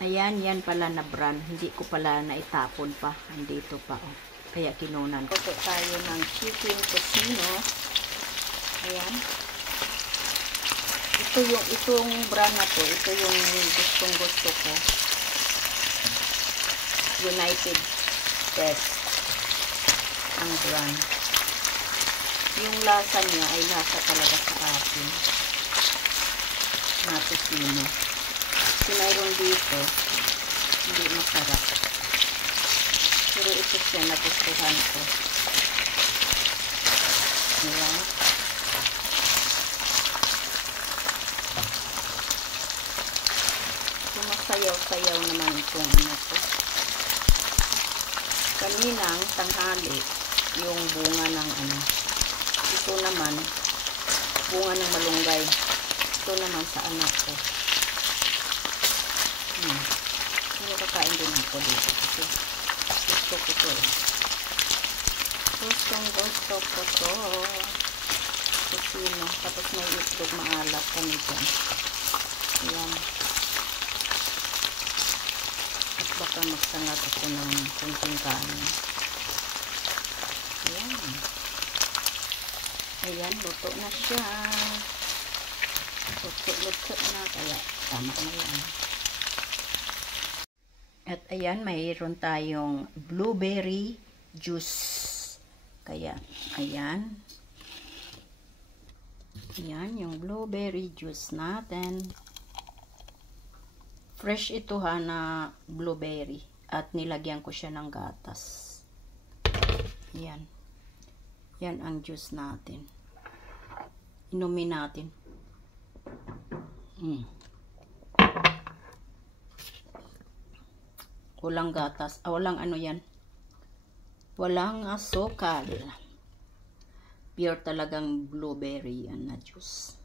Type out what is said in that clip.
Ayan, yan pala na bran. Hindi ko pala naitapon pa. Andito pa, oh. Kaya kinunan ko. Ito tayo ng chicken tocino. Ayan. Itong bran na to, ito yung gustong gusto ko. United Best ang bran. Yung lasa niya ay nasa talaga sa atin. Na tocino. Mayroon dito, hindi masarap. Pero ito siya nagustuhan ko. Ayan. Sumasayaw-sayaw naman itong ano ko. Kaninang tanghali, yung bunga ng ano. Ito naman, bunga ng malunggay. Ito naman sa anak ko. Pero kakain din ako dito kasi gusto ko to eh. Gusto ko to. Tocino. Tapos may itlog maalat kami dyan. Ayan. At baka magsangat ako ng kunting kanin. Ayan. Ayan, luto na siya. Luto na. Kaya tama na yan. At ayan, mayroon tayong blueberry juice. Kaya, ayan. Ayan, yung blueberry juice natin. Fresh ito ha na blueberry. At nilagyan ko siya ng gatas. Ayan. Yan ang juice natin. Inumin natin. Walang gatas. Walang ano yan. Walang asukal. Pure talagang blueberry yan na juice.